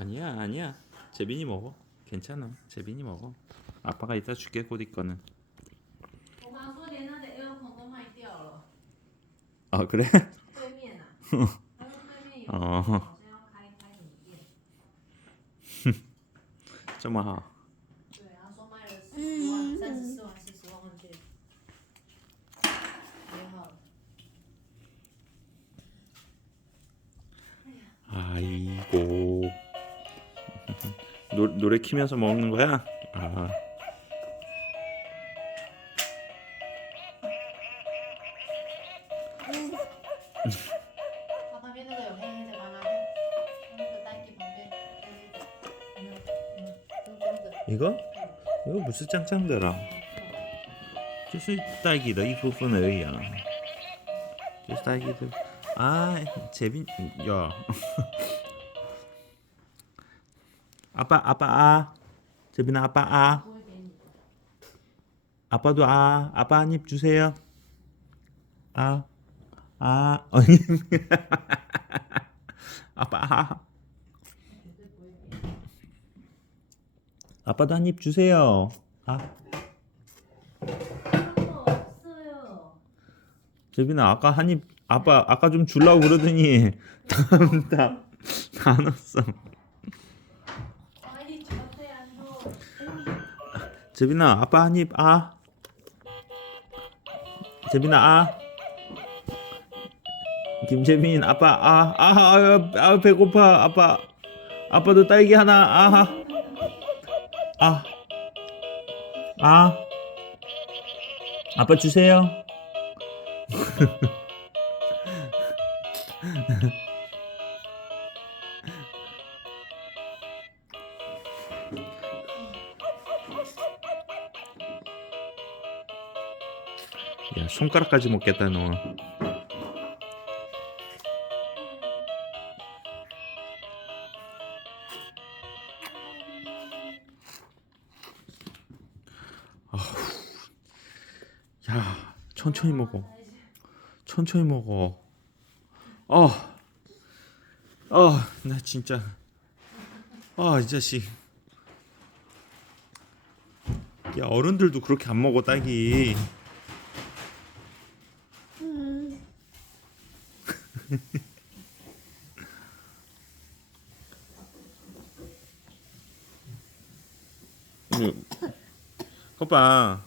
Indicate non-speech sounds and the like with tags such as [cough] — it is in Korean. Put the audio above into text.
아니야 아니야 재빈이 먹어 괜찮아 재빈이 먹어 아빠가 이따 줄게 꼬디 거는 我妈说连她的 aircon 都卖掉了， 아 그래? 对面啊，[laughs] 她说对面有哦好像要开开什么店， [laughs] 좀 아. 对，她说卖了四十万、三十四 노, 노래 키면서 먹는 거야? 아它旁边那个有黑黑的，把它拿掉，那个单机旁边黑黑的，有没有？嗯，中中的。 이거? 이거 무슨 짱짱들아 就是딸기的一部分而已啊就是딸기的아 재빈 야 아빠 아빠 아 재빈아 아빠 아 아빠도 아 아빠 한 입 주세요 아 아 언니 아빠 아 아빠도 한 입 주세요 아 재빈아 아까 한 입 아빠 아까 좀 줄라고 그러더니. [laughs] 다음 다다 넣었어 재빈아 아빠 한 입 아. 재빈아 아. 김재민 아빠 아 아 아, 아, 아, 배고파. 아빠 아빠도 딸기 하나 아아. 아, 아. 아빠 주세요 [laughs] 야 손가락까지 먹겠다 너. 야 천천히 먹어. 천천히 먹어. 어 어 나 진짜. 아 이 자식. 야 어른들도 그렇게 안 먹어 딸기 [laughs] 음. 오빠